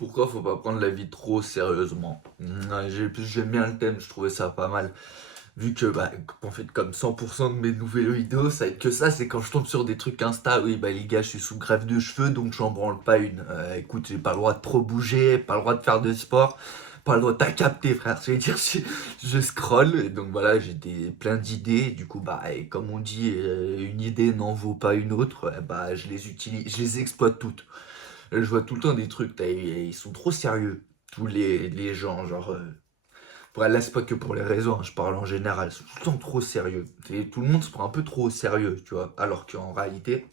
Pourquoi faut pas prendre la vie trop sérieusement? J'aime bien le thème, je trouvais ça pas mal. Vu que, bah, en fait, comme 100% de mes nouvelles vidéos, ça va être que ça, c'est quand je tombe sur des trucs Insta, oui, bah les gars, je suis sous greffe de cheveux, donc j'en branle pas une. Écoute, j'ai pas le droit de trop bouger, pas le droit de faire de sport, pas le droit de t'as capté, frère. Je veux dire, je scroll, et donc voilà, plein d'idées, et du coup, bah, et comme on dit, une idée n'en vaut pas une autre, bah, je les utilise, je les exploite toutes. Je vois tout le temps des trucs, ils sont trop sérieux, tous les gens, genre... là, c'est pas que pour les réseaux, hein, je parle en général, ils sont tout le temps trop sérieux. Tout le monde se prend un peu trop au sérieux, tu vois. Alors qu'en réalité,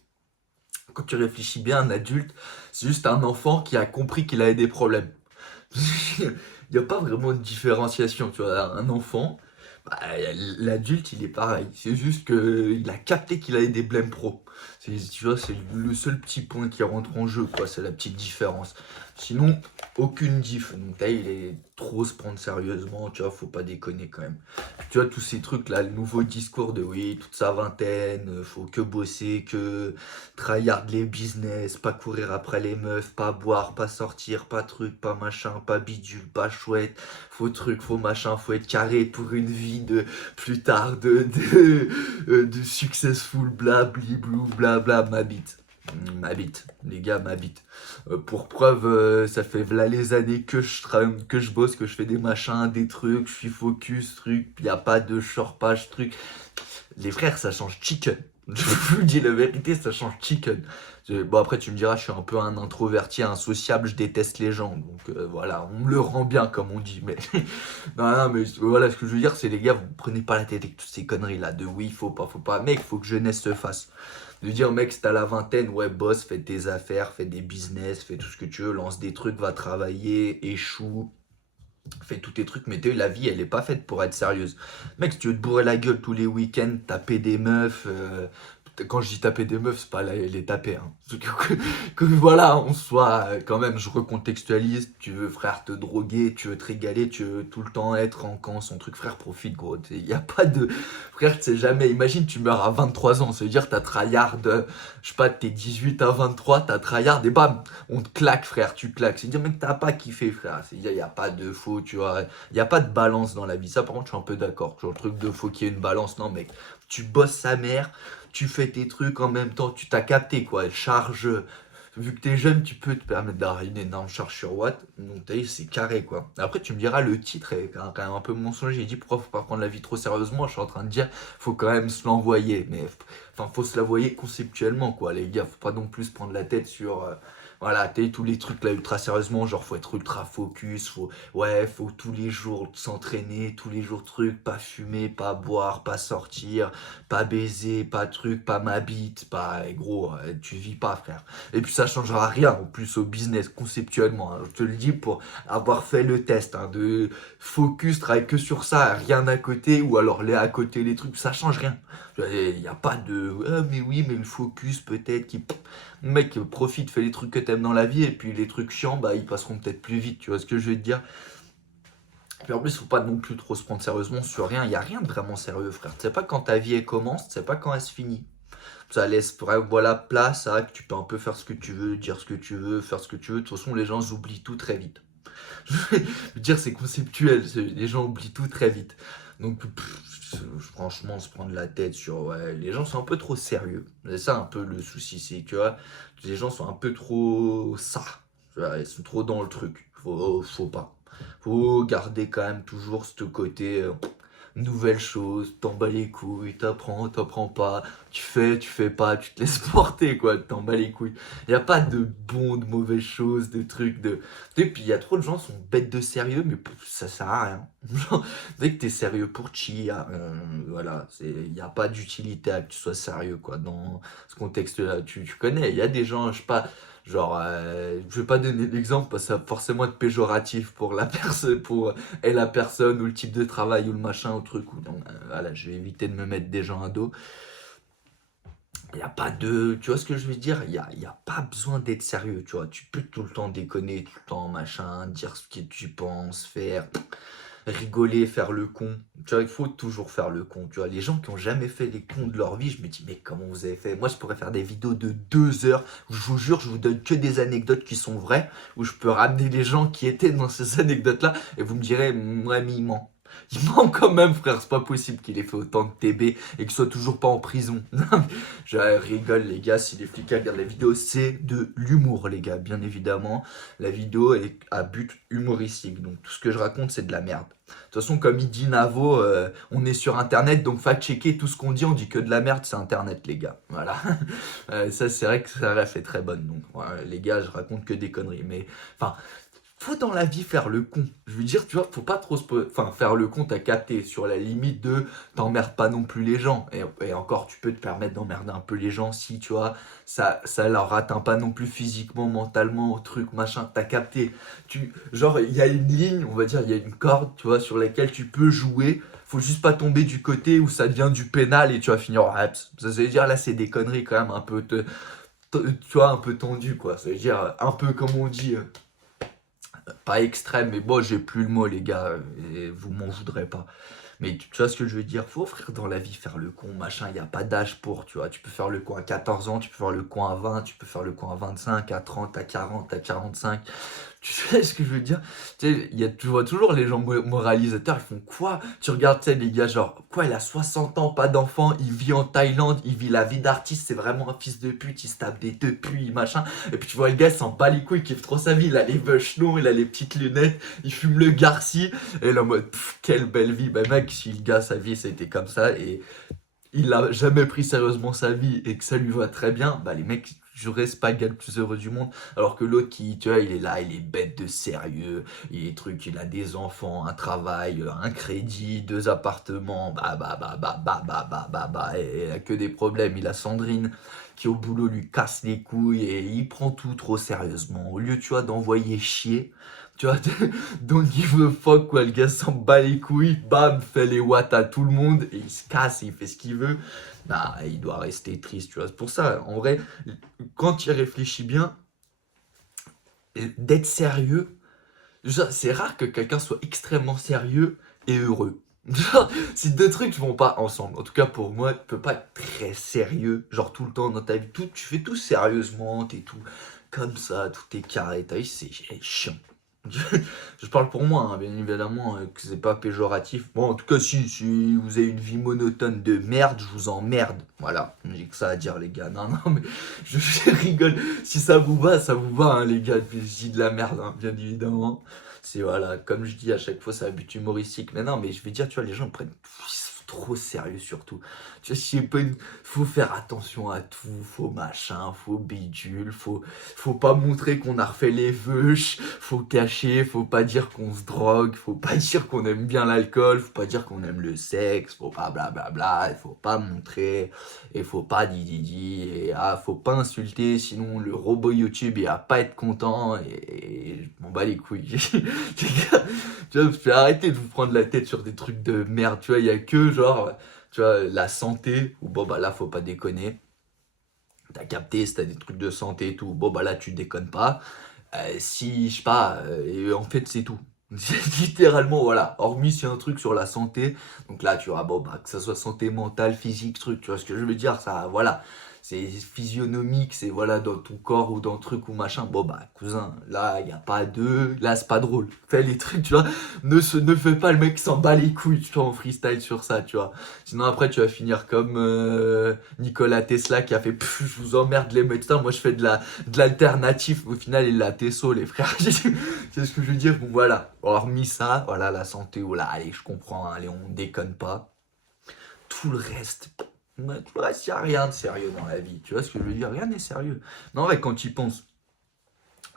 quand tu réfléchis bien, un adulte, c'est juste un enfant qui a compris qu'il avait des problèmes. Il n'y a pas vraiment de différenciation, tu vois. Un enfant, bah, l'adulte, il est pareil. C'est juste qu'il a capté qu'il avait des blèmes pro. Tu vois, c'est le seul petit point qui rentre en jeu, quoi. C'est la petite différence. Sinon, aucune diff. Donc là, il est trop se prendre sérieusement, tu vois, faut pas déconner quand même. Tu vois, tous ces trucs-là, le nouveau discours de oui, toute sa vingtaine, faut que bosser, que tryhard les business, pas courir après les meufs, pas boire, pas sortir, pas truc, pas machin, pas bidule, pas chouette, faut truc, faut machin, faut être carré pour une vie de plus tard, de successful, blabli, blou, blabla, ma bite. Ma bite, les gars, ma bite. Pour preuve, ça fait v'là les années que que je bosse, que je fais des machins, des trucs, je suis focus, truc, y a pas de shortpage, truc. Les frères, ça change chicken. Je vous dis la vérité, ça change chicken. Bon, après, tu me diras, je suis un peu un introverti, insociable, je déteste les gens. Donc voilà, on me le rend bien, comme on dit. Mais non, non, mais voilà, ce que je veux dire, c'est les gars, vous prenez pas la tête avec toutes ces conneries là de oui, faut pas, faut pas. Mec, faut que jeunesse se fasse. De dire, mec, si t'as la vingtaine, ouais, boss, fais tes affaires, fais des business, fais tout ce que tu veux, lance des trucs, va travailler, échoue, fais tous tes trucs, mais la vie, elle est pas faite pour être sérieuse. Mec, si tu veux te bourrer la gueule tous les week-ends, taper des meufs, quand je dis taper des meufs, c'est pas les taper, hein. Que voilà, on soit, quand même, je recontextualise, tu veux, frère, te droguer, tu veux te régaler, tu veux tout le temps être en camp, son truc, frère, profite, gros. Il y a pas de... Frère, tu sais jamais, imagine, tu meurs à 23 ans, ça veut dire t'as tryhard, je sais pas, t'es 18 à 23, t'as tryhard, et bam, on te claque, frère, tu claques. C'est dire, mec, t'as pas kiffé, frère. C'est dire, il n'y a pas de faux, tu vois. Il n'y a pas de balance dans la vie. Ça, par contre, je suis un peu d'accord. Sur le truc de faux qu'il y ait une balance, non, mec. Tu bosses sa mère, tu fais tes trucs en même temps, tu t'as capté, quoi. Charge. Vu que t'es jeune, tu peux te permettre d'avoir une énorme charge sur Watt. Donc, t'as c'est carré, quoi. Après, tu me diras, le titre est quand même un peu mensonger. J'ai dit, pourquoi faut pas prendre la vie trop sérieusement? Je suis en train de dire, faut quand même se l'envoyer. Mais, enfin, faut se l'envoyer conceptuellement, quoi, les gars. Faut pas non plus se prendre la tête sur. Voilà, tous les trucs là ultra sérieusement, genre faut être ultra focus, faut tous les jours s'entraîner, tous les jours truc, pas fumer, pas boire, pas sortir, pas baiser, pas truc, pas ma bite, pas, gros, tu vis pas, frère. Et puis ça changera rien en plus au business conceptuellement, hein. Je te le dis pour avoir fait le test, hein, de focus, travaille que sur ça, rien à côté, ou alors les à côté, les trucs, ça change rien. Il n'y a pas de, ah, mais oui, mais le focus peut-être qui. Mec, profite, fais les trucs que t'aimes dans la vie, et puis les trucs chiants, bah, ils passeront peut-être plus vite, tu vois ce que je veux te dire? Puis en plus, faut pas non plus trop se prendre sérieusement sur rien, il y a rien de vraiment sérieux, frère. Tu sais pas quand ta vie elle commence, tu sais pas quand elle se finit. Ça laisse voilà, place à que tu peux un peu faire ce que tu veux, dire ce que tu veux, faire ce que tu veux. De toute façon, les gens oublient tout très vite. Je veux dire, c'est conceptuel, les gens oublient tout très vite. Donc, franchement, se prendre la tête sur. Ouais, les gens sont un peu trop sérieux. C'est ça un peu le souci, c'est que les gens sont un peu trop ça. Tu vois, ils sont trop dans le truc. Faut pas. Faut garder quand même toujours ce côté. Nouvelle chose, t'en bats les couilles, t'apprends pas, tu fais pas, tu te laisses porter, quoi, t'en bats les couilles. Y a pas de bon, de mauvaises choses, de trucs, de. Et puis y a trop de gens qui sont bêtes de sérieux, mais ça sert à rien. Genre, dès que t'es sérieux pour chi, voilà, y a pas d'utilité à que tu sois sérieux, quoi, dans ce contexte-là. Tu connais, y a des gens, je sais pas. Genre, je vais pas donner d'exemple parce que ça va forcément être péjoratif pour la personne, pour et la personne ou le type de travail ou le machin ou le truc. Ou donc, voilà, je vais éviter de me mettre des gens à dos. Il n'y a pas de. Tu vois ce que je veux dire? Il y a pas besoin d'être sérieux, tu vois. Tu peux tout le temps déconner, tout le temps machin, dire ce que tu penses, faire. rigoler, faire le con. Tu vois, il faut toujours faire le con. Tu vois, les gens qui ont jamais fait les cons de leur vie, je me dis, mais comment vous avez fait? Moi, je pourrais faire des vidéos de 2 heures. Je vous jure, je vous donne que des anecdotes qui sont vraies, où je peux ramener les gens qui étaient dans ces anecdotes-là, et vous me direz, ouais, mais il ment. Il ment quand même, frère. C'est pas possible qu'il ait fait autant de TB et qu'il soit toujours pas en prison. Je rigole, les gars. Si les flics regardent la vidéo, c'est de l'humour, les gars, bien évidemment. La vidéo est à but humoristique. Donc, tout ce que je raconte, c'est de la merde. De toute façon, comme il dit Navo, on est sur Internet, donc fact-checker tout ce qu'on dit. On dit que de la merde, c'est Internet, les gars. Voilà. Ça, c'est vrai que ça ref est très bonne. Donc, voilà, les gars, je raconte que des conneries. Mais, enfin, faut dans la vie faire le con. Je veux dire, tu vois, faut pas trop enfin, faire le con, t'as capté, sur la limite de t'emmerdes pas non plus les gens. Et encore, tu peux te permettre d'emmerder un peu les gens si, tu vois, ça leur atteint pas non plus physiquement, mentalement, truc, machin, t'as capté. Genre, il y a une ligne, on va dire, il y a une corde, tu vois, sur laquelle tu peux jouer. Faut juste pas tomber du côté où ça devient du pénal et tu vas finir au raps. Ça veut dire, là, c'est des conneries quand même un peu, tu vois, un peu tendues, quoi. Ça veut dire, un peu comme on dit. Pas extrême, mais bon, j'ai plus le mot, les gars, et vous m'en voudrez pas. Mais tu vois ce que je veux dire? Faut, frère, dans la vie, faire le con, machin, il n'y a pas d'âge pour, tu vois. Tu peux faire le con à 14 ans, tu peux faire le con à 20, tu peux faire le con à 25, à 30, à 40, à 45. Tu sais ce que je veux dire? Tu sais, tu vois toujours les gens moralisateurs, ils font quoi? Tu regardes, tu sais, les gars, genre, quoi, il a 60 ans, pas d'enfant, il vit en Thaïlande, il vit la vie d'artiste, c'est vraiment un fils de pute, il se tape des deux puis machin. Et puis tu vois, le gars, il s'en bat les couilles, il kiffe trop sa vie, il a les veuches longs, il a les petites lunettes, il fume le Garci, et là, en mode, quelle belle vie. Bah, mec, si le gars, sa vie, c'était comme ça, et il a jamais pris sérieusement sa vie et que ça lui va très bien, bah les mecs, jurez, c'est pas le gars le plus heureux du monde. Alors que l'autre qui, tu vois, il est là, il est bête de sérieux, il est truc, il a des enfants, un travail, un crédit, 2 appartements, et il a que des problèmes. Il a Sandrine qui au boulot lui casse les couilles et il prend tout trop sérieusement. Au lieu, tu vois, d'envoyer chier, tu vois, don't give a fuck, quoi, le gars s'en bat les couilles, bam, fait les watts à tout le monde, et il se casse, il fait ce qu'il veut. Bah, il doit rester triste, tu vois. C'est pour ça, en vrai, quand tu y réfléchis bien, d'être sérieux, c'est rare que quelqu'un soit extrêmement sérieux et heureux. Genre, ces deux trucs vont pas ensemble. En tout cas, pour moi, tu peux pas être très sérieux, genre tout le temps dans ta vie. Tu fais tout sérieusement, t'es tout comme ça, tout est carré. Ta vie, c'est chiant. Je parle pour moi, hein, bien évidemment, que c'est pas péjoratif. Bon, en tout cas, si vous avez une vie monotone de merde, je vous emmerde. Voilà, j'ai que ça à dire, les gars. Non, non, mais je rigole. Si ça vous va, hein, les gars. Puis je dis de la merde, hein, bien évidemment. C'est voilà, comme je dis à chaque fois, c'est un but humoristique. Mais non, mais je vais dire, tu vois, les gens prennent ils sont trop sérieux surtout. Tu vois, faut faire attention à tout, faut machin, faut bidule, faut pas montrer qu'on a refait les veuches, faut cacher, faut pas dire qu'on se drogue, faut pas dire qu'on aime bien l'alcool, faut pas dire qu'on aime le sexe, faut pas blablabla, il faut pas montrer, et faut pas di, et faut pas insulter, sinon le robot YouTube il va pas être content, et je m'en bats les couilles. Les gars, tu vois, faut arrêter de vous prendre la tête sur des trucs de merde, tu vois, il y a que genre, tu vois, la santé, ou bon bah là faut pas déconner. T'as capté, si t'as des trucs de santé et tout, bon bah là tu déconnes pas. Si, je sais pas, et en fait c'est tout. Littéralement, voilà. Hormis c'est un truc sur la santé, donc là tu vois, bon bah que ça soit santé mentale, physique, truc, tu vois ce que je veux dire, ça, voilà. C'est physionomique, c'est voilà, dans ton corps ou dans le truc ou machin. Bon bah cousin, là y a pas de. Là c'est pas drôle. Fais les trucs, tu vois. Ne fais pas le mec qui s'en bat les couilles, tu vois, en freestyle sur ça, tu vois. Sinon après tu vas finir comme Nikola Tesla qui a fait pff, je vous emmerde les médecins, moi je fais de l'alternatif. Au final il a Tesso les frères. C'est ce que je veux dire. Bon voilà. Hormis ça, voilà la santé, oh là, allez je comprends, hein, allez on déconne pas. Tout le reste, ouais, tout le reste, il n'y a rien de sérieux dans la vie. Tu vois ce que je veux dire? Rien n'est sérieux. Non, ouais, quand tu y penses,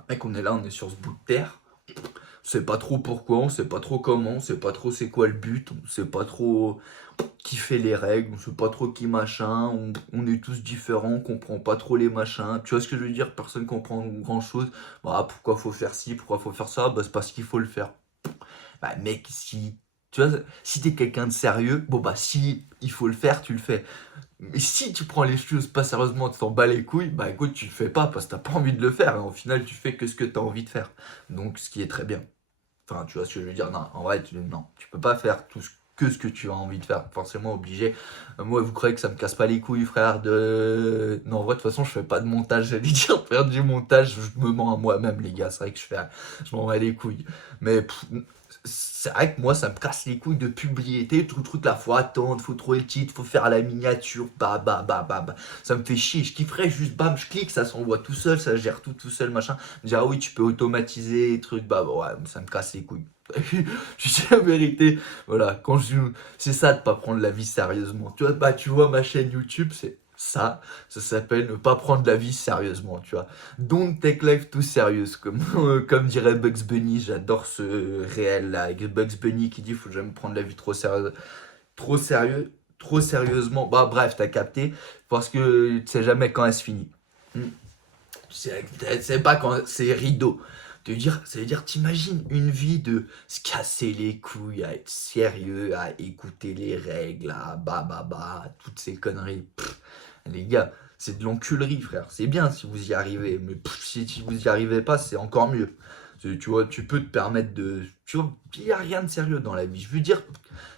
mec, on est là, on est sur ce bout de terre. On sait pas trop pourquoi, on sait pas trop comment, on sait pas trop c'est quoi le but, on sait pas trop qui fait les règles, on sait pas trop qui machin, on est tous différents, on comprend pas trop les machins. Tu vois ce que je veux dire? Personne comprend grand chose. Bah, pourquoi faut faire ci, pourquoi faut faire ça? Bah, c'est parce qu'il faut le faire. Bah, mec, si. Tu vois, si t'es quelqu'un de sérieux, bon bah si il faut le faire, tu le fais. Mais si tu prends les choses pas sérieusement, tu t'en bats les couilles, bah écoute, tu le fais pas parce que t'as pas envie de le faire. Hein. Au final, tu fais que ce que t'as envie de faire. Donc, ce qui est très bien. Enfin, tu vois ce que je veux dire? Non, en vrai, non, tu peux pas faire que ce que tu as envie de faire, forcément obligé. Moi, vous croyez que ça me casse pas les couilles, frère, de... Non, en vrai, de toute façon, je fais pas de montage, j'allais dire, faire du montage, je me mens à moi-même, les gars, c'est vrai que je m'en bats les couilles. Mais c'est vrai que moi, ça me casse les couilles de publier, tout le truc là, faut attendre, faut trouver le titre, faut faire la miniature, bah. Ça me fait chier, je kifferais juste, bam, je clique, ça s'envoie tout seul, ça gère tout seul, machin. Dire, ah oui, tu peux automatiser, truc, bah ouais, ça me casse les couilles. Je dis la vérité, voilà, c'est ça de pas prendre la vie sérieusement. Tu vois, bah tu vois ma chaîne YouTube, c'est ça s'appelle ne pas prendre la vie sérieusement, tu vois. Don't take life too serious, comme dirait Bugs Bunny, j'adore ce réel là, avec Bugs Bunny qui dit faut jamais prendre la vie trop sérieusement. Bah bref, t'as capté, parce que tu sais jamais quand elle se finit. Hmm. C'est pas quand c'est rideau. Ça veut dire, t'imagines une vie de se casser les couilles, à être sérieux, à écouter les règles, à toutes ces conneries. Les gars, c'est de l'enculerie, frère. C'est bien si vous y arrivez, mais si vous y arrivez pas, c'est encore mieux. Tu vois, tu peux te permettre de. Tu vois, il n'y a rien de sérieux dans la vie. Je veux dire, tu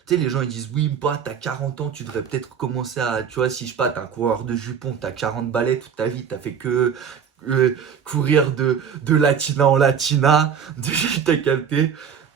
sais, les gens ils disent, oui, bah, t'as 40 ans, tu devrais peut-être commencer à. Tu vois, si je sais pas, t'es un coureur de jupons, t'as 40 balais toute ta vie, t'as fait que courir de latina en latina, t'as capté.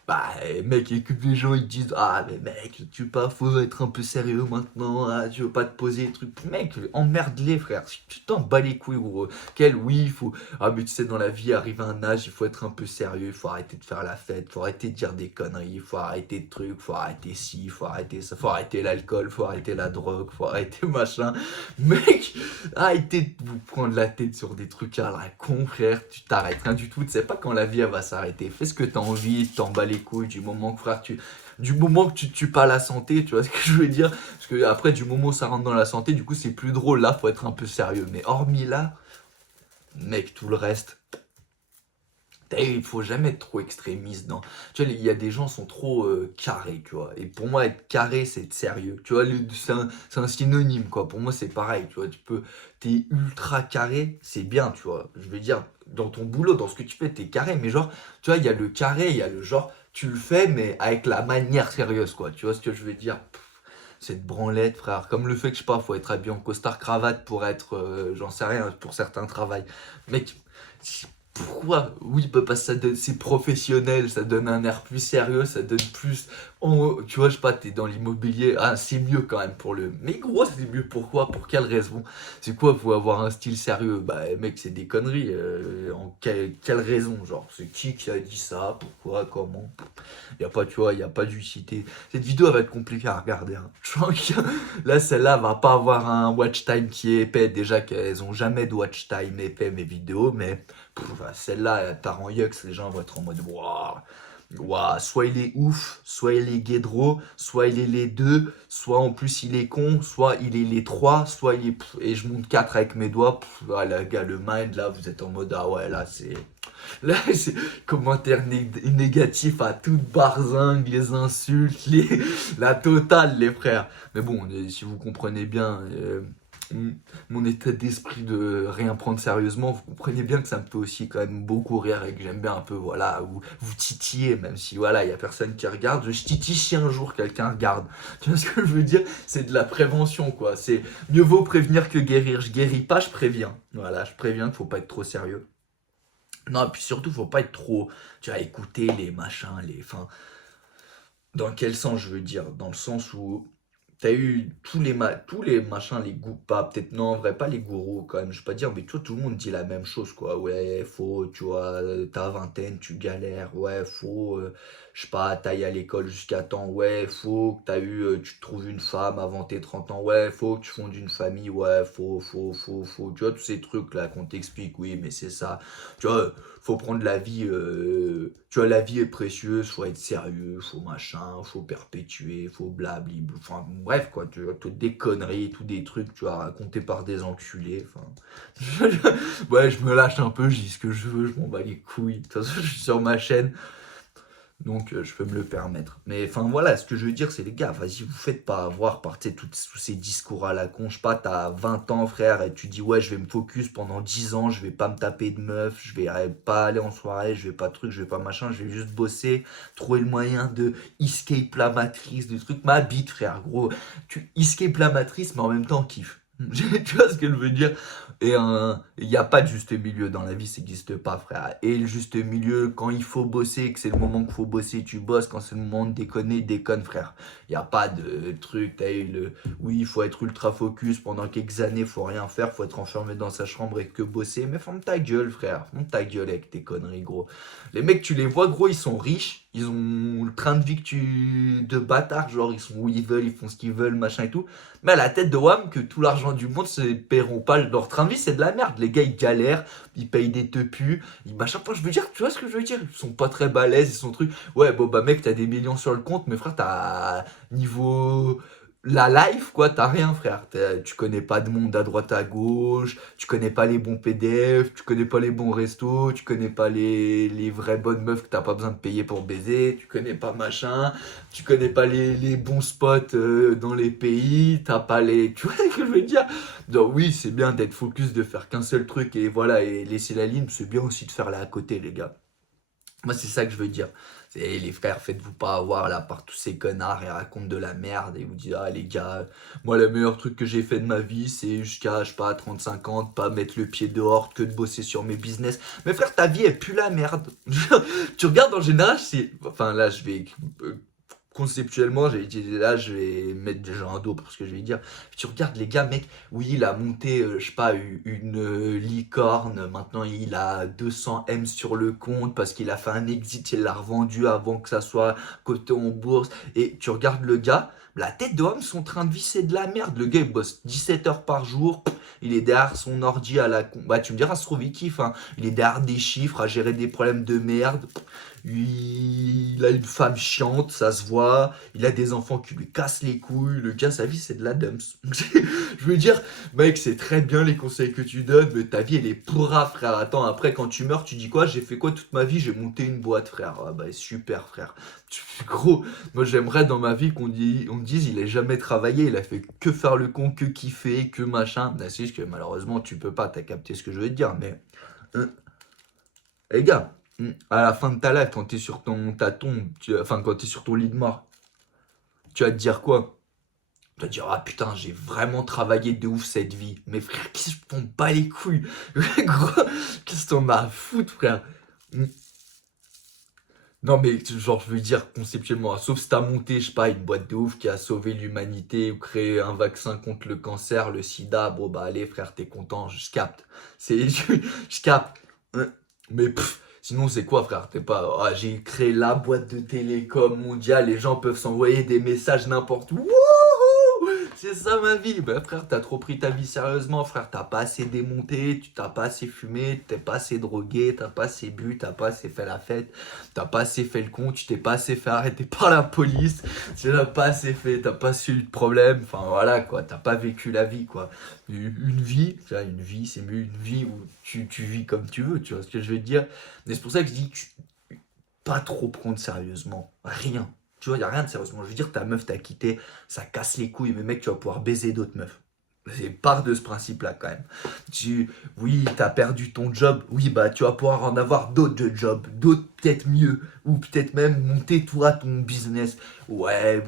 Bah, mec, et que les gens ils disent, ah, mais mec, tu pas, faut être un peu sérieux maintenant, ah, tu veux pas te poser des trucs. Mec, emmerde-les, frère. Tu t'en bats les couilles, gros. Oui, il faut. Ah, mais tu sais, dans la vie, arrive à un âge, il faut être un peu sérieux, il faut arrêter de faire la fête, faut arrêter de dire des conneries, il faut arrêter de trucs, faut arrêter ci, faut arrêter ça, faut arrêter l'alcool, faut arrêter la drogue, faut arrêter machin. Mec, arrêtez de vous prendre la tête sur des trucs à la con, frère. Tu t'arrêtes rien du tout. Tu sais pas quand la vie elle va s'arrêter. Fais ce que t'as envie, t'en bats les couilles du moment que, frère, du moment que tu tues pas la santé, tu vois ce que je veux dire? Parce que après, du moment où ça rentre dans la santé, du coup, c'est plus drôle. Là, faut être un peu sérieux. Mais hormis là, mec, tout le reste. Il faut jamais être trop extrémiste dans. Tu vois, il y a des gens qui sont trop carrés, tu vois. Et pour moi, être carré, c'est être sérieux. Tu vois, c'est un synonyme, quoi. Pour moi, c'est pareil, tu vois. T'es ultra carré, c'est bien, tu vois. Je veux dire, dans ton boulot, dans ce que tu fais, t'es carré. Mais genre, tu vois, il y a le carré, il y a le genre, tu le fais, mais avec la manière sérieuse, quoi. Tu vois ce que je veux dire? Cette branlette, frère. Comme le fait que, je sais pas, faut être habillé en costard-cravate pour être, j'en sais rien, pour certains travails. Mec, pourquoi? Oui, bah, parce que c'est professionnel, ça donne un air plus sérieux, ça donne plus. Tu vois, je sais pas, t'es dans l'immobilier, ah, c'est mieux quand même pour le. Mais gros, c'est mieux pourquoi? Pour quelle raison? C'est quoi, faut avoir un style sérieux? Bah, mec, c'est des conneries. Quelle raison? Genre, c'est qui a dit ça? Pourquoi? Comment? Y a pas, tu vois, y a pas d'utilité. Cette vidéo, elle va être compliquée à regarder, hein. Je sens que là, celle-là va pas avoir un watch time qui est épais. Déjà qu'elles ont jamais de watch time épais, mes vidéos, mais. Celle-là, elle part en yux, les gens vont être en mode waouh, waouh, soit il est ouf, soit il est guédro, soit il est les deux, soit en plus il est con, soit il est les trois, soit il est. Et je monte quatre avec mes doigts, ah, là, gars, le mind, là, vous êtes en mode ah ouais, là, c'est. Là, c'est commentaires négatifs à toute barzingue, les insultes, la totale, les frères. Mais bon, si vous comprenez bien. Mon état d'esprit de rien prendre sérieusement, vous comprenez bien que ça me fait aussi quand même beaucoup rire et que j'aime bien un peu, voilà, vous titiller, même si, voilà, il y a personne qui regarde. Je titille si un jour quelqu'un regarde. Tu vois ce que je veux dire? C'est de la prévention, quoi. C'est mieux vaut prévenir que guérir. Je guéris pas, je préviens. Voilà, je préviens qu'il faut pas être trop sérieux. Non, et puis surtout, faut pas être trop, tu vois, écouter les machins, enfin, dans quel sens je veux dire? Dans le sens où t'as eu tous les machins, les goûts, pas, peut-être non, en vrai, pas les gourous quand même, je vais pas dire, mais tu vois, tout le monde dit la même chose, quoi. Ouais, faut, tu vois, ta vingtaine, tu galères, ouais, faut, je sais pas, t'ailles à l'école jusqu'à temps, ouais, faut que tu te trouves une femme avant tes 30 ans, ouais, faut que tu fondes une famille, ouais, faut, tu vois, tous ces trucs-là qu'on t'explique, oui, mais c'est ça, tu vois, faut prendre la vie, tu vois, la vie est précieuse, faut être sérieux, faut machin, faut perpétuer, faut blabli, enfin bref quoi, tu vois, toutes des conneries, tous des trucs, tu vois, racontés par des enculés, enfin. Ouais, je me lâche un peu, je dis ce que je veux, je m'en bats les couilles, de toute façon je suis sur ma chaîne. Donc, je peux me le permettre. Mais enfin, voilà, ce que je veux dire, c'est les gars, vas-y, vous faites pas avoir par tu sais, tous ces discours à la con. Je sais pas, t'as 20 ans, frère, et tu dis, ouais, je vais me focus pendant 10 ans, je vais pas me taper de meuf, je vais pas aller en soirée, je vais pas truc, je vais pas machin, je vais juste bosser, trouver le moyen de escape la matrice, de trucs. Ma bite, frère, gros, tu escape la matrice, mais en même temps, kiffe. Tu vois ce que je veux dire? Et il n'y a pas de juste milieu dans la vie, ça n'existe pas, frère. Et le juste milieu, quand il faut bosser, que c'est le moment qu'il faut bosser, tu bosses. Quand c'est le moment de déconner, déconne, frère. Il n'y a pas de truc, t'as eu le... Oui, il faut être ultra focus pendant quelques années, faut rien faire, faut être enfermé dans sa chambre et que bosser. Mais ferme ta gueule, frère. Ferme ta gueule avec tes conneries, gros. Les mecs, tu les vois, gros, ils sont riches. Ils ont le train de vie que tu... de bâtard, genre, ils sont où ils veulent, ils font ce qu'ils veulent, machin et tout. Mais à la tête de WAM, que tout l'argent du monde se paieront pas leur train de vie, c'est de la merde. Les gars, ils galèrent, ils payent des teupus. À chaque fois, je veux dire, tu vois ce que je veux dire? Ils sont pas très balèzes, ils sont trucs. Ouais, bon, bah, mec, t'as des millions sur le compte, mais frère, t'as niveau. La life, quoi, t'as rien, frère. Tu connais pas de monde à droite à gauche, tu connais pas les bons PDF, tu connais pas les bons restos, tu connais pas les vraies bonnes meufs que t'as pas besoin de payer pour baiser, tu connais pas machin. Tu connais pas les bons spots dans les pays, t'as pas les... Tu vois ce que je veux dire? Donc oui, c'est bien d'être focus, de faire qu'un seul truc et voilà, et laisser la ligne, c'est bien aussi de faire là à côté, les gars. Moi, c'est ça que je veux dire. C'est les frères, faites-vous pas avoir là par tous ces connards et racontent de la merde et vous dites, ah les gars, moi le meilleur truc que j'ai fait de ma vie, c'est jusqu'à, je sais pas, 35 ans, de pas mettre le pied dehors, que de bosser sur mes business. Mais frère, ta vie, elle pue la merde. Tu regardes en général, c'est... Enfin là, je vais conceptuellement, j'ai dit là, je vais mettre déjà un dos pour ce que je vais dire. Tu regardes les gars, mec, oui, il a monté, je sais pas, une licorne. Maintenant, il a 200 M sur le compte parce qu'il a fait un exit, il l'a revendu avant que ça soit coté en bourse. Et tu regardes le gars, la tête de homme, son train de vie, c'est de la merde. Le gars, il bosse 17 heures par jour. Il est derrière son ordi à la con. Bah, tu me diras, ça se trouve, il kiffe, hein. Il est derrière des chiffres, à gérer des problèmes de merde. Il a une femme chiante, ça se voit. Il a des enfants qui lui cassent les couilles. Le gars, sa vie, c'est de la dumps. Je veux dire, mec, c'est très bien les conseils que tu donnes, mais ta vie, elle est pourra, frère. Attends, après, quand tu meurs, tu dis quoi? J'ai fait quoi toute ma vie? J'ai monté une boîte, frère. Ah bah, super, frère. Gros, moi, j'aimerais dans ma vie on me dise, il a jamais travaillé, il a fait que faire le con, que kiffer, que machin. Bah, c'est juste que malheureusement, tu peux pas, t'as capté ce que je veux te dire, mais. euh, les gars, à la fin de ta life, quand t'es sur ta tombe, enfin quand t'es sur ton lit de mort, tu vas te dire quoi? Tu vas te dire, ah putain, j'ai vraiment travaillé de ouf cette vie. Mais frère, qu'est-ce que t'en bats les couilles? Gros, qu'est-ce que t'en as à foutre, frère? Mm. Non mais genre je veux dire conceptuellement, sauf si t'as monté, je sais pas, une boîte de ouf qui a sauvé l'humanité ou créé un vaccin contre le cancer, le sida, bon bah allez frère, t'es content, je capte. Je capte. Mais sinon c'est quoi frère? T'es pas. Ah, j'ai créé la boîte de télécom mondiale, les gens peuvent s'envoyer des messages n'importe où. Wouhou, c'est ça ma vie. Bah frère, t'as trop pris ta vie sérieusement, frère. T'as pas assez démonté, tu t'as pas assez fumé, t'es pas assez drogué, t'as pas assez bu, t'as pas assez fait la fête, t'as pas assez fait le con, tu t'es pas assez fait arrêter par la police, tu l'as pas assez fait, t'as pas assez eu de problème. Enfin voilà quoi, t'as pas vécu la vie quoi. Une vie, tu vois, une vie, c'est mieux une vie où tu vis comme tu veux, tu vois ce que je veux te dire. Mais c'est pour ça que je dis que pas trop prendre sérieusement. Rien. Tu vois, y a rien de sérieusement. Je veux dire, ta meuf t'a quitté, ça casse les couilles, mais mec, tu vas pouvoir baiser d'autres meufs. C'est part de ce principe-là quand même. Oui, t'as perdu ton job. Oui, bah tu vas pouvoir en avoir d'autres de jobs, d'autres peut-être mieux, ou peut-être même monter toi ton business. Ouais,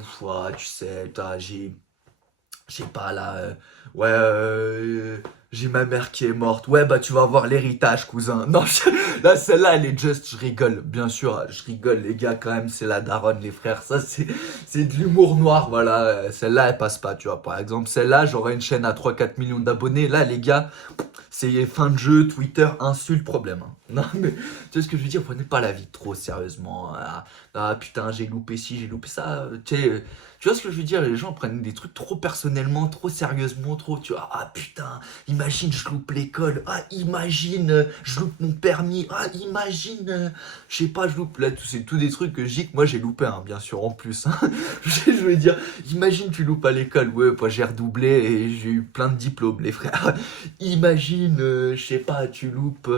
tu sais, j'ai pas là. Ouais, j'ai ma mère qui est morte. Ouais, bah tu vas avoir l'héritage, cousin. Non, là, celle-là, elle est juste, je rigole. Bien sûr, je rigole, les gars, quand même, c'est la daronne, les frères. Ça, c'est de l'humour noir, voilà. Celle-là, elle passe pas, tu vois. Par exemple, celle-là, j'aurais une chaîne à 3 4 millions d'abonnés. Là, les gars, c'est fin de jeu, Twitter, insulte, problème, hein. Non, mais tu sais ce que je veux dire? Prenez pas la vie trop sérieusement. Ah, putain, j'ai loupé ci, j'ai loupé ça. Tu vois ce que je veux dire? Les gens prennent des trucs trop personnellement, trop sérieusement, trop. Tu vois, ah putain, imagine, je loupe l'école. Ah, imagine, je loupe mon permis. Ah, imagine, je sais pas, je loupe. Là, c'est tous des trucs que je dis que moi j'ai loupé, hein, bien sûr, en plus, hein. Je veux dire, imagine, tu loupes à l'école. Ouais, moi j'ai redoublé et j'ai eu plein de diplômes, les frères. Imagine. imagine, je sais pas, tu loupes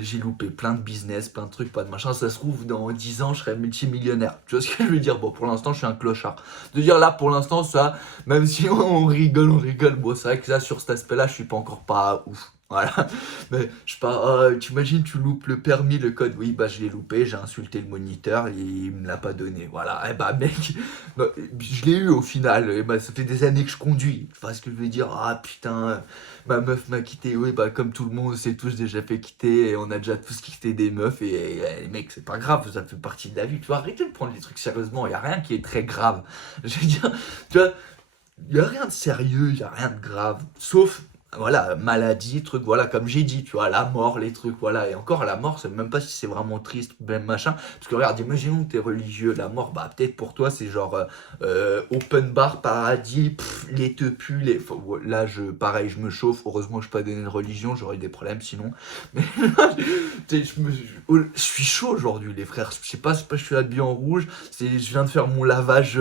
j'ai loupé plein de business, plein de trucs, pas de machin. Ça se trouve, dans 10 ans, je serai multimillionnaire. Tu vois ce que je veux dire? Bon, pour l'instant, je suis un clochard. De dire là, pour l'instant, ça, même si on rigole, on rigole. Bon, c'est vrai que là, sur cet aspect-là, je suis pas encore pas ouf. Voilà. Mais je sais pas, t'imagines, tu loupes le permis, le code. Oui, bah, je l'ai loupé, j'ai insulté le moniteur et il me l'a pas donné. Voilà. Et bah, mec, bah, je l'ai eu au final. Et bah, ça fait des années que je conduis. Tu vois ce que je veux dire? Ah putain, ma meuf m'a quitté. Oui, bah, comme tout le monde, on s'est tous déjà fait quitter et on a déjà tous quitté des meufs. Et mec, c'est pas grave, ça fait partie de la vie. Tu vois, arrêtez de prendre les trucs sérieusement. Y a rien qui est très grave. Je veux dire, tu vois, y a rien de sérieux, y a rien de grave. Sauf, voilà, maladie, truc, voilà, comme j'ai dit, tu vois, la mort, les trucs, voilà. Et encore, la mort, c'est même pas si c'est vraiment triste, même machin. Parce que regarde, imaginons que t'es religieux, la mort, bah peut-être pour toi, c'est genre open bar, paradis, les teupus, les. Enfin, ouais, là, pareil, je me chauffe. Heureusement que je suis pas donné de religion, j'aurais eu des problèmes sinon. Mais là, je suis chaud aujourd'hui, les frères. Je sais pas, c'est pas, je suis habillé en rouge. Je viens de faire mon lavage.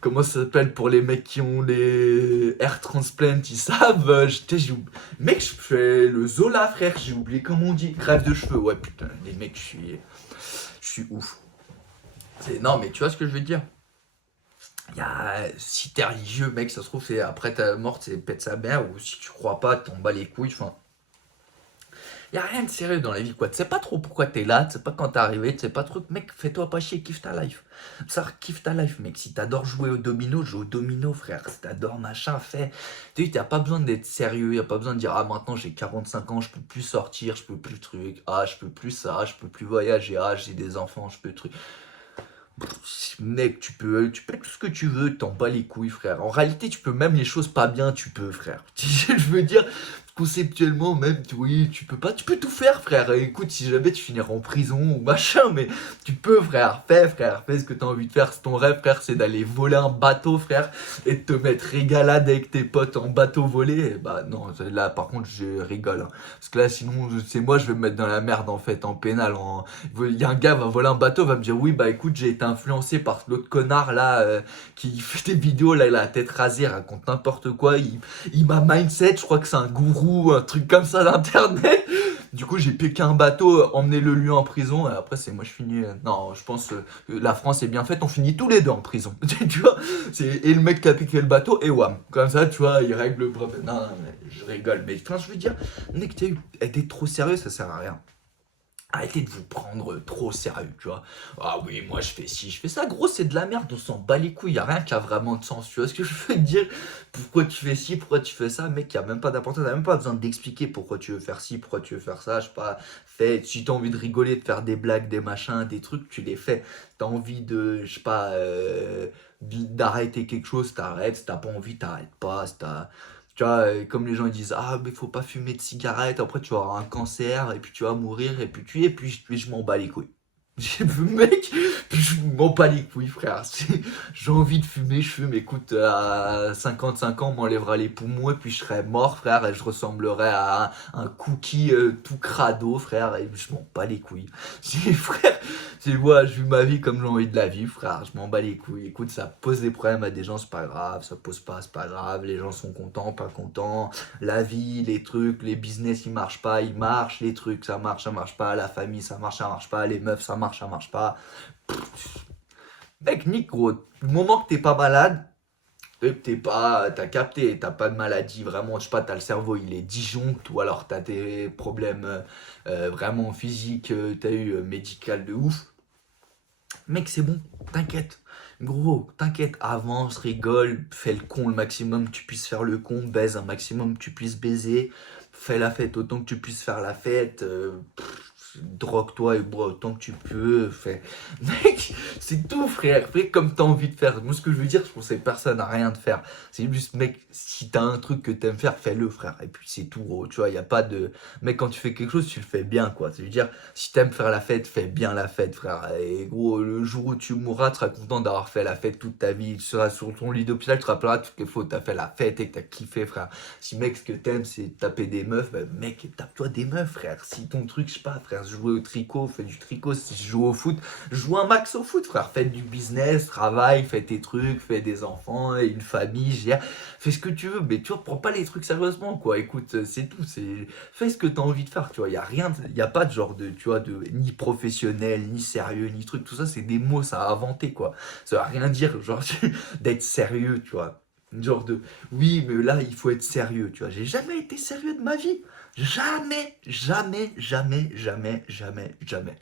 Comment ça s'appelle pour les mecs qui ont les air transplant, ils savent. Mec, je fais le Zola, frère, j'ai oublié comment on dit. Grève de cheveux, ouais, putain, les mecs, je suis ouf. Non, mais tu vois ce que je veux dire? Si t'es religieux, mec, ça se trouve, c'est après ta mort, c'est pète sa mère, ou si tu crois pas, t'en bats les couilles, enfin. Y a rien de sérieux dans la vie, quoi. Tu sais pas trop pourquoi t'es là, tu sais pas quand t'es arrivé, tu sais pas trop. Mec, fais-toi pas chier, kiffe ta life. Ça, kiffe ta life, mec. Si t'adores jouer au domino, joue au domino, frère. Si t'adores machin, fais. Tu sais, t'as pas besoin d'être sérieux, y a pas besoin de dire, ah, maintenant j'ai 45 ans, je peux plus sortir, je peux plus truc, ah, je peux plus ça, je peux plus voyager, ah, j'ai des enfants, je peux truc. Mec, tu peux tout ce que tu veux, t'en bats les couilles, frère. En réalité, tu peux même les choses pas bien, tu peux, frère. Je veux dire, conceptuellement, même, oui, tu peux pas, tu peux tout faire, frère. Et écoute, si jamais tu finiras en prison ou machin, mais tu peux, frère. Fais ce que t'as envie de faire. C'est ton rêve, frère, c'est d'aller voler un bateau, frère, et de te mettre régalade avec tes potes en bateau volé. Et bah, non, là, par contre, je rigole, hein. Parce que là, sinon, c'est moi, je vais me mettre dans la merde, en fait, en pénal, il y a un gars va voler un bateau, va me dire oui bah écoute j'ai été influencé par l'autre connard là qui fait des vidéos là il a la tête rasée, il raconte n'importe quoi, il m'a mindset, je crois que c'est un gourou, un truc comme ça d'internet. Du coup j'ai piqué un bateau, emmené-le lui en prison et après c'est moi je finis. Non je pense la France est bien faite, on finit tous les deux en prison. Tu vois, et le mec qui a piqué le bateau et wham comme ça tu vois il règle le problème. Non, mais je rigole mais enfin je veux dire mec t'es trop sérieux ça sert à rien. Arrêtez de vous prendre trop au sérieux, tu vois. Ah oui, moi je fais ci, je fais ça. Gros, c'est de la merde, on s'en bat les couilles. Y a rien qui a vraiment de sens, tu vois ce que je veux te dire? Pourquoi tu fais ci, pourquoi tu fais ça? Mec, y a même pas d'importance. T'as même pas besoin d'expliquer pourquoi tu veux faire ci, pourquoi tu veux faire ça. Je sais pas, si t'as envie de rigoler, de faire des blagues, des machins, des trucs, tu les fais. T'as envie de, je sais pas, d'arrêter quelque chose, t'arrêtes. Si t'as pas envie, t'arrêtes pas. Si tu vois, comme les gens ils disent, ah, mais faut pas fumer de cigarette, après tu vas avoir un cancer, et puis tu vas mourir, et puis je m'en bats les couilles. Mec, puis je m'en bats les couilles, frère. J'ai envie de fumer, je fume. Écoute, à 55 ans, on m'enlèvera les poumons, et puis je serai mort, frère, et je ressemblerai à un cookie tout crado, frère, et je m'en bats les couilles. Frère, moi, je vis ma vie comme j'ai envie de la vivre, frère. Je m'en bats les couilles. Écoute, ça pose des problèmes à des gens, c'est pas grave. Ça pose pas, c'est pas grave. Les gens sont contents, pas contents. La vie, les trucs, les business, ils marchent pas, ils marchent. Les trucs, ça marche pas. La famille, ça marche pas. Les meufs, ça marche pas. Mec, Nick, gros, du moment que t'es pas malade, t'as capté, t'as pas de maladie, vraiment, je sais pas, t'as le cerveau, il est disjoncte, ou alors t'as des problèmes vraiment physiques, t'as eu médical de ouf. Mec, c'est bon, t'inquiète. Gros, t'inquiète, avance, rigole, fais le con le maximum que tu puisses faire le con, baise un maximum que tu puisses baiser, fais la fête autant que tu puisses faire la fête, drogue-toi et bois autant que tu peux, fais. Mec, c'est tout, frère, fais comme t'as envie de faire. Moi, ce que je veux dire, je conseille personne à rien de faire. C'est juste, mec, si t'as un truc que t'aimes faire, fais-le, frère. Et puis c'est tout, gros, tu vois, y a pas de. Mec, quand tu fais quelque chose, tu le fais bien, quoi. Ça veut dire, si t'aimes faire la fête, fais bien la fête, frère. Et gros, le jour où tu mourras, tu seras content d'avoir fait la fête toute ta vie. Tu seras sur ton lit d'hôpital, tu te rappelleras toutes les fois où t'as fait la fête et que t'as kiffé, frère. Si, mec, ce que t'aimes, c'est taper des meufs, bah, mec, tape-toi des meufs, frère. Si ton truc, je sais pas, frère, frère. Jouer au tricot, fais du tricot. Si je joue au foot, joue un max au foot, frère. Fais du business, travaille, fais tes trucs, fais des enfants, une famille, gère. Fais ce que tu veux, mais tu vois, prends pas les trucs sérieusement, quoi. Écoute, c'est tout. Fais ce que tu as envie de faire, tu vois. Il y a rien, il y a pas de genre de, tu vois, de ni professionnel, ni sérieux, ni truc. Tout ça, c'est des mots, ça a inventé, quoi. Ça va rien dire, genre, d'être sérieux, tu vois. Genre de, oui, mais là, il faut être sérieux, tu vois. J'ai jamais été sérieux de ma vie. Jamais, jamais, jamais, jamais, jamais, jamais.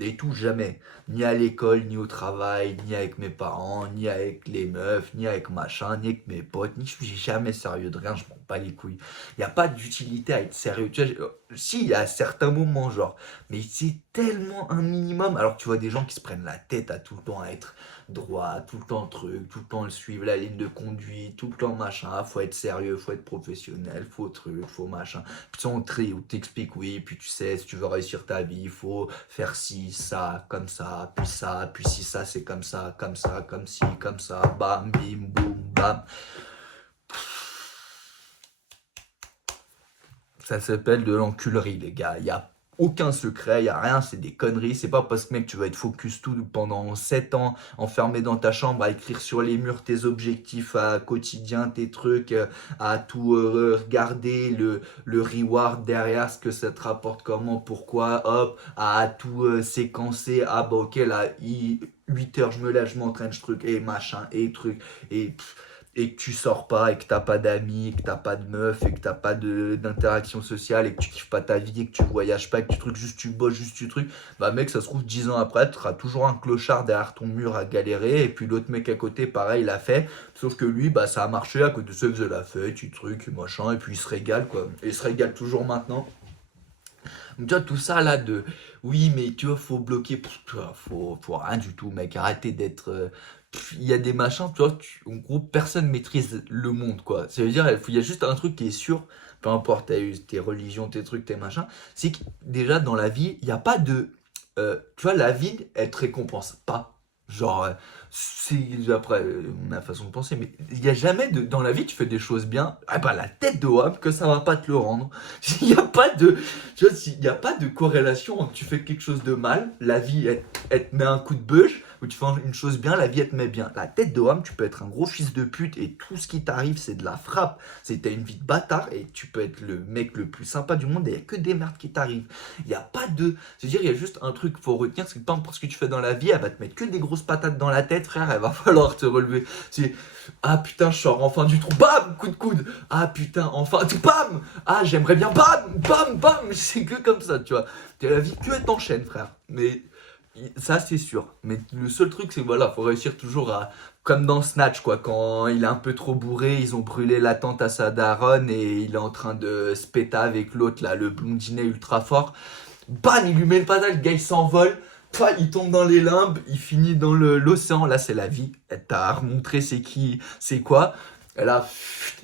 Et tout, jamais. Ni à l'école, ni au travail, ni avec mes parents, ni avec les meufs, ni avec machin, ni avec mes potes, ni je suis jamais sérieux de rien, je m'en bats les couilles. Il n'y a pas d'utilité à être sérieux. Tu vois, si, il y a certains moments, genre, mais c'est tellement un minimum. Alors, tu vois des gens qui se prennent la tête à tout le temps à être droit, tout le temps truc, tout le temps suivre la ligne de conduite, tout le temps machin, faut être sérieux, faut être professionnel, faut truc, faut machin. Puis on t'explique, oui, puis tu sais, si tu veux réussir ta vie, il faut faire ci, ça, puis si ça, c'est comme ça, comme ci, comme ça, bam, bim, boum, bam. Ça s'appelle de l'enculerie, les gars. Il y a aucun secret, il y a rien, c'est des conneries. C'est pas parce que, mec, tu vas être focus tout pendant 7 ans, enfermé dans ta chambre, à écrire sur les murs tes objectifs à quotidien, tes trucs, à tout regarder, le reward derrière, ce que ça te rapporte, comment, pourquoi, hop, à tout séquencer. Ah, bah, ok, là, 8 heures, je me lève, je m'entraîne, je truc, et machin, et truc, et et que tu sors pas, et que t'as pas d'amis, et que t'as pas de meuf, et que t'as pas d'interaction sociale, et que tu kiffes pas ta vie, et que tu voyages pas, et que tu trucs, juste tu bosses, juste tu trucs, bah mec, ça se trouve 10 ans après, tu seras toujours un clochard derrière ton mur à galérer, et puis l'autre mec à côté, pareil, il a fait, sauf que lui, bah ça a marché, à côté de ça, il faisait la fête, tu truc, machin, et puis il se régale, quoi. Et il se régale toujours maintenant. Donc tu vois, tout ça là de oui, mais tu vois, faut bloquer, tu vois, faut rien du tout, mec. Arrêtez d'être. Il y a des machins, tu vois, en gros, personne maîtrise le monde, quoi. Ça veut dire, il y a juste un truc qui est sûr, peu importe tes religions, tes trucs, tes machins, c'est que déjà dans la vie, il n'y a pas de. Tu vois, la vie, elle te récompense pas. Genre, c'est après ma façon de penser, mais il n'y a jamais de. Dans la vie, tu fais des choses bien, ah bah la tête de Wam que ça va pas te le rendre. Il n'y a pas de. Tu vois, il n'y a pas de corrélation entre tu fais quelque chose de mal, la vie, elle te met un coup de bûche, ou tu fais une chose bien, la vie, elle te met bien. La tête de Wam, tu peux être un gros fils de pute et tout ce qui t'arrive, c'est de la frappe. C'est t'as une vie de bâtard et tu peux être le mec le plus sympa du monde et il n'y a que des merdes qui t'arrivent. Il n'y a pas de. C'est-à-dire, il y a juste un truc qu'il faut retenir, c'est que peu importe ce que tu fais dans la vie, elle va te mettre que des grosses patates dans la tête, frère, elle va falloir te relever. C'est ah putain, je sors enfin du trou, bam, coup de coude. Ah putain, enfin, bam. Ah, j'aimerais bien, bam, bam, bam. C'est que comme ça, tu vois. La vie que elle t'enchaîne, frère. Mais ça, c'est sûr. Mais le seul truc, c'est que voilà, faut réussir toujours à. Comme dans Snatch, quoi. Quand il est un peu trop bourré, ils ont brûlé la tente à sa daronne et il est en train de se péter avec l'autre, là, le blondinet ultra fort. Bam, il lui met le patate, le gars il s'envole. Il tombe dans les limbes, il finit dans l'océan. Là, c'est la vie. Elle t'a remontré c'est qui, c'est quoi. Et là,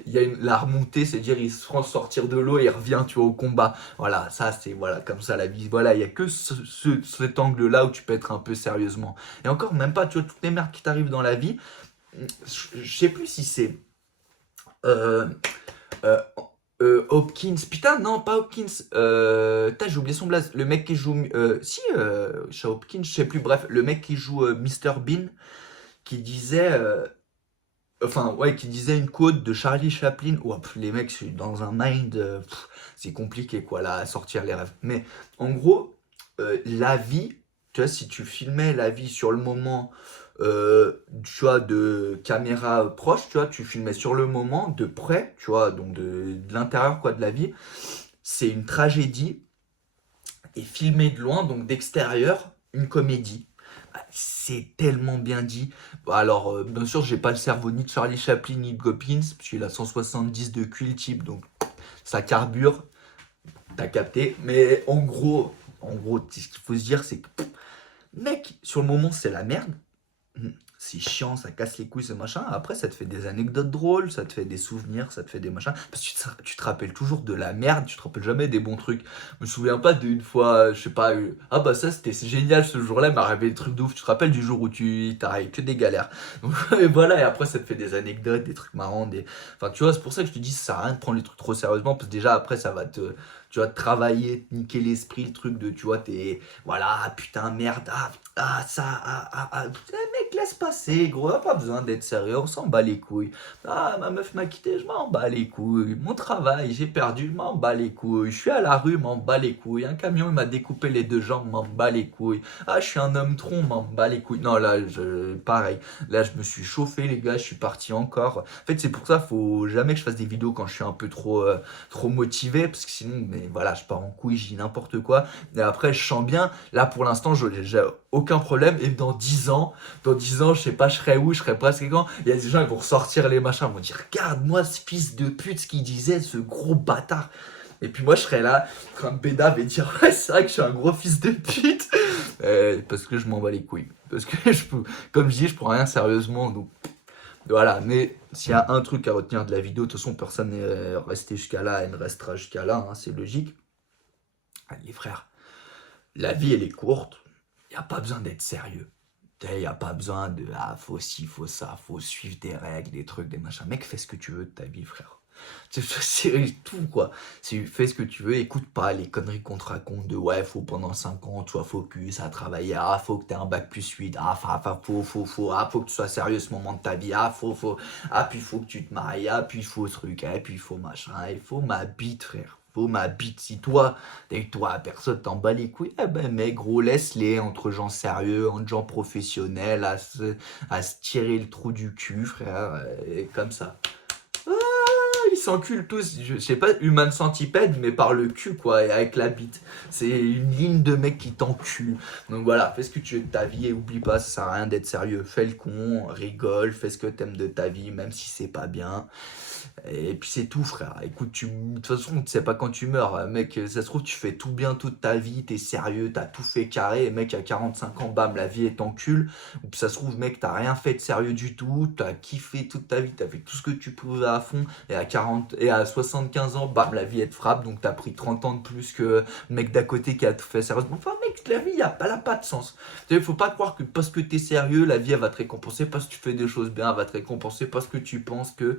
il y a la remontée, c'est-à-dire il se rend sortir de l'eau et il revient, tu vois, au combat. Voilà, ça c'est voilà comme ça la vie. Voilà, il y a que cet angle-là où tu peux être un peu sérieusement. Et encore, même pas, tu vois, toutes les merdes qui t'arrivent dans la vie. Je sais plus si c'est euh, euh, Hopkins. Putain, non, pas Hopkins. J'ai oublié son blaze. Le mec qui joue. Si, chez Hopkins, je sais plus. Bref, le mec qui joue Mr Bean, qui disait. Enfin, ouais, qui disait une quote de Charlie Chaplin. Ouah, les mecs, je suis dans un mind. C'est compliqué, quoi, là, à sortir les rêves. Mais en gros, la vie, tu vois, si tu filmais la vie sur le moment, tu vois, de caméra proche, tu vois, tu filmais sur le moment, de près, tu vois, donc de l'intérieur, quoi, de la vie, c'est une tragédie. Et filmé de loin, donc d'extérieur, une comédie. Bah, c'est tellement bien dit. Bah, alors, bien sûr, j'ai pas le cerveau ni de Charlie Chaplin ni de Goppins, parce qu'il a 170 de QI type, donc ça carbure, t'as capté. Mais en gros, ce qu'il faut se dire, c'est que, mec, sur le moment, c'est la merde. c'est chiant, ça casse les couilles, ce machin. Après, ça te fait des anecdotes drôles, ça te fait des souvenirs, ça te fait des machins. Parce que tu te rappelles toujours de la merde, tu te rappelles jamais des bons trucs. Je me souviens pas d'une fois, je sais pas, ah bah ça c'était génial ce jour-là, il m'est arrivé des trucs de ouf. Tu te rappelles du jour où tu t'arrives que des galères. Donc, et voilà, et après ça te fait des anecdotes, des trucs marrants, des. Enfin, tu vois, c'est pour ça que je te dis, ça sert à rien de prendre les trucs trop sérieusement, parce que déjà après ça va te. Tu vas te travailler, te niquer l'esprit, le truc de, tu vois, t'es. Voilà, ah, putain, merde, ça, mec, laisse passer, gros, y'a pas besoin d'être sérieux, on s'en bat les couilles. Ah, ma meuf m'a quitté, je m'en bats les couilles. Mon travail, j'ai perdu, je m'en bats les couilles. Je suis à la rue, m'en bats les couilles. Un camion, il m'a découpé les deux jambes, m'en bats les couilles. Ah, je suis un homme tronc, m'en bats les couilles. Non, là, pareil. Là, je me suis chauffé, les gars, je suis parti encore. En fait, c'est pour ça, faut jamais que je fasse des vidéos quand je suis un peu trop motivé, parce que sinon, mais voilà, je pars en couille, je dis n'importe quoi. Et après, je sens bien. Là, pour l'instant, j'ai aucun problème. Et dans 10 ans, je sais pas, je serai où, je serai presque quand. Il y a des gens qui vont ressortir les machins, ils vont dire, regarde-moi ce fils de pute, ce qu'il disait, ce gros bâtard. Et puis moi, je serais là, en train de bédave et dire, ouais, c'est vrai que je suis un gros fils de pute. Parce que je m'en bats les couilles. Parce que, comme je dis, je prends rien sérieusement. Donc, voilà. Mais s'il y a un truc à retenir de la vidéo, de toute façon, personne n'est resté jusqu'à là et ne restera jusqu'à là, hein, c'est logique. Les frères, la vie, elle est courte. Il n'y a pas besoin d'être sérieux. Il n'y a pas besoin de faut ci, faut ça, faut suivre des règles, des trucs, des machins. Mec, fais ce que tu veux de ta vie, frère. C'est tout, quoi. Fais ce que tu veux, écoute pas les conneries qu'on te raconte de ouais, faut pendant 5 ans, tu sois focus à travailler, faut que tu aies un bac plus 8, faut que tu sois sérieux ce moment de ta vie, puis faut que tu te maries, puis il faut ce truc, puis il faut machin, il faut ma bite, frère. Faut ma bite. Si toi, personne t'en bat les couilles, eh ben mec, gros, laisse-les entre gens sérieux, entre gens professionnels, à se tirer le trou du cul, frère, et comme ça. Ils s'enculent tous, je sais pas, Human Centipede, mais par le cul, quoi, et avec la bite. C'est une ligne de mecs qui t'enculent. Donc voilà, fais ce que tu veux de ta vie et oublie pas, ça sert à rien d'être sérieux. Fais le con, rigole, fais ce que t'aimes de ta vie, même si c'est pas bien. Et puis c'est tout, frère. Écoute, de toute façon, tu sais pas quand tu meurs, mec. Ça se trouve, tu fais tout bien toute ta vie, t'es sérieux, t'as tout fait carré. Et mec, à 45 ans, bam, la vie est en cul. Ou puis ça se trouve, mec, t'as rien fait de sérieux du tout. T'as kiffé toute ta vie, t'as fait tout ce que tu pouvais à fond. Et à 75 ans, bam, la vie elle te frappe. Donc t'as pris 30 ans de plus que le mec d'à côté qui a tout fait sérieusement. Enfin, mec, la vie, elle a pas de sens. Tu sais, faut pas croire que parce que t'es sérieux, la vie elle va te récompenser. Parce que tu fais des choses bien, elle va te récompenser. Parce que tu penses que.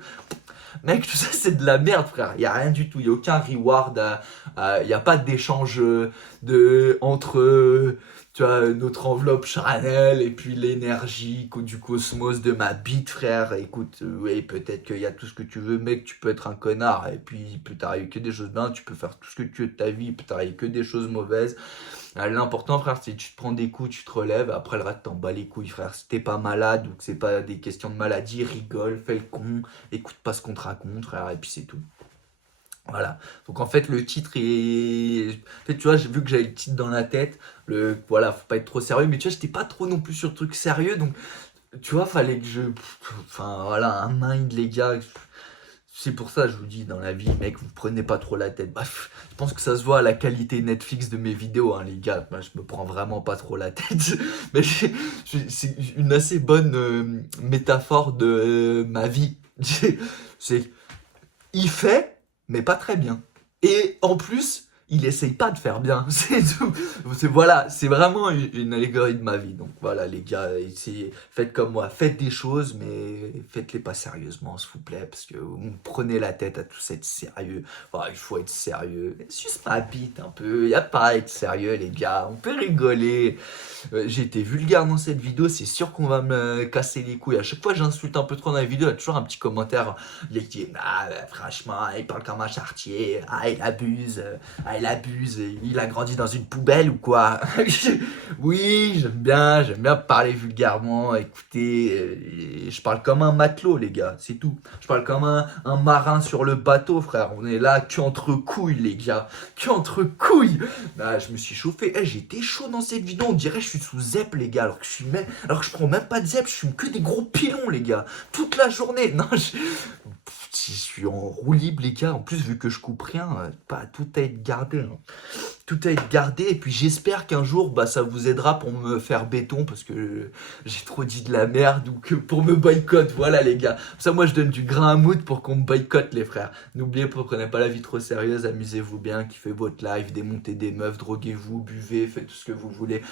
Mec, tout ça c'est de la merde, frère. Il n'y a rien du tout. Il n'y a aucun reward. Il n'y a pas d'échange entre tu vois, notre enveloppe charnelle et puis l'énergie du cosmos de ma bite, frère. Écoute, oui, peut-être qu'il y a tout ce que tu veux, mec. Tu peux être un connard et puis il peut t'arriver que des choses bien. Tu peux faire tout ce que tu veux de ta vie. Il peut t'arriver que des choses mauvaises. L'important, frère, c'est que tu te prends des coups, tu te relèves, après le reste, t'en bats les couilles, frère. Si t'es pas malade ou que c'est pas des questions de maladie, rigole, fais le con, écoute pas ce qu'on te raconte, frère, et puis c'est tout. Voilà. Donc en fait, le titre est. En fait, tu vois, j'ai vu que j'avais le titre dans la tête. Voilà, faut pas être trop sérieux, mais tu vois, j'étais pas trop non plus sur le truc sérieux, donc tu vois, fallait que je. Enfin, voilà, un mind, les gars. C'est pour ça, je vous dis, dans la vie, mec, vous prenez pas trop la tête. Bref, je pense que ça se voit à la qualité Netflix de mes vidéos, hein, les gars. Moi, je me prends vraiment pas trop la tête. Mais c'est une assez bonne métaphore de ma vie. C'est, il fait, mais pas très bien. Et en plus, il essaye pas de faire bien. C'est tout. Voilà, c'est vraiment une allégorie de ma vie. Donc voilà, les gars, faites comme moi. Faites des choses, mais faites-les pas sérieusement, s'il vous plaît. Parce que vous me prenez la tête à tous être sérieux. Il faut être sérieux. Juste ma bite un peu. Il n'y a pas à être sérieux, les gars. On peut rigoler. J'ai été vulgaire dans cette vidéo. C'est sûr qu'on va me casser les couilles. À chaque fois que j'insulte un peu trop dans la vidéo, il y a toujours un petit commentaire. Il dit, franchement, il parle comme un chartier. Il abuse. Il abuse, il a grandi dans une poubelle ou quoi? Oui, j'aime bien parler vulgairement, écoutez, je parle comme un matelot, les gars, c'est tout. Je parle comme un marin sur le bateau, frère. On est là qu'entre couilles, les gars, qu'entre couilles. Je me suis chauffé, j'étais chaud dans cette vidéo, on dirait que je suis sous ZEP, les gars, alors que je prends même pas de ZEP, je fume que des gros pilons, les gars, toute la journée. Non, je suis en roue libre, les gars. En plus, vu que je coupe rien, pas tout à être gardé, hein. Tout à être gardé. Et puis j'espère qu'un jour, bah, ça vous aidera pour me faire béton parce que j'ai trop dit de la merde ou que pour me boycott. Voilà, les gars. Ça, moi, je donne du grain à moudre pour qu'on me boycotte, les frères. N'oubliez pas, prenez pas la vie trop sérieuse. Amusez-vous bien, kiffez votre life, démontez des meufs, droguez-vous, buvez, faites tout ce que vous voulez.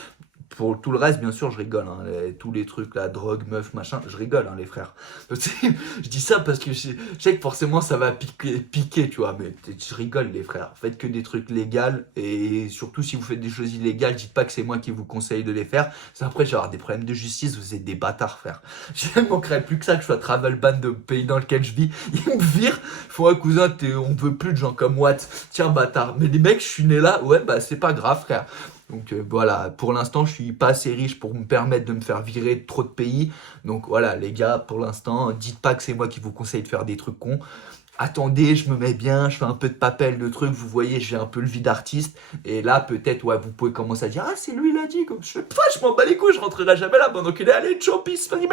Pour tout le reste, bien sûr, je rigole, hein. Tous les trucs, la drogue, meuf, machin, je rigole, hein, les frères. Je dis ça parce que je sais que forcément ça va piquer, tu vois, mais je rigole, les frères. Faites que des trucs légaux et surtout si vous faites des choses illégales, dites pas que c'est moi qui vous conseille de les faire. C'est après, je vais avoir des problèmes de justice, vous êtes des bâtards, frère. Je ne manquerait plus que ça, que je sois travel ban de pays dans lequel je vis. Ils me virent, font un cousin, on veut plus de gens comme Watt. Tiens, bâtard. Mais les mecs, je suis né là, ouais, bah c'est pas grave, frère. Donc voilà, pour l'instant, je suis pas assez riche pour me permettre de me faire virer de trop de pays. Donc voilà, les gars, pour l'instant, dites pas que c'est moi qui vous conseille de faire des trucs cons. Attendez, je me mets bien, je fais un peu de papel, de trucs, vous voyez, j'ai un peu le vie d'artiste. Et là, peut-être, ouais, vous pouvez commencer à dire, ah, c'est lui, il a dit, comme je fais pas, je m'en bats les couilles, je rentrerai jamais là, bon, donc allez, ciao, peace, vas-y,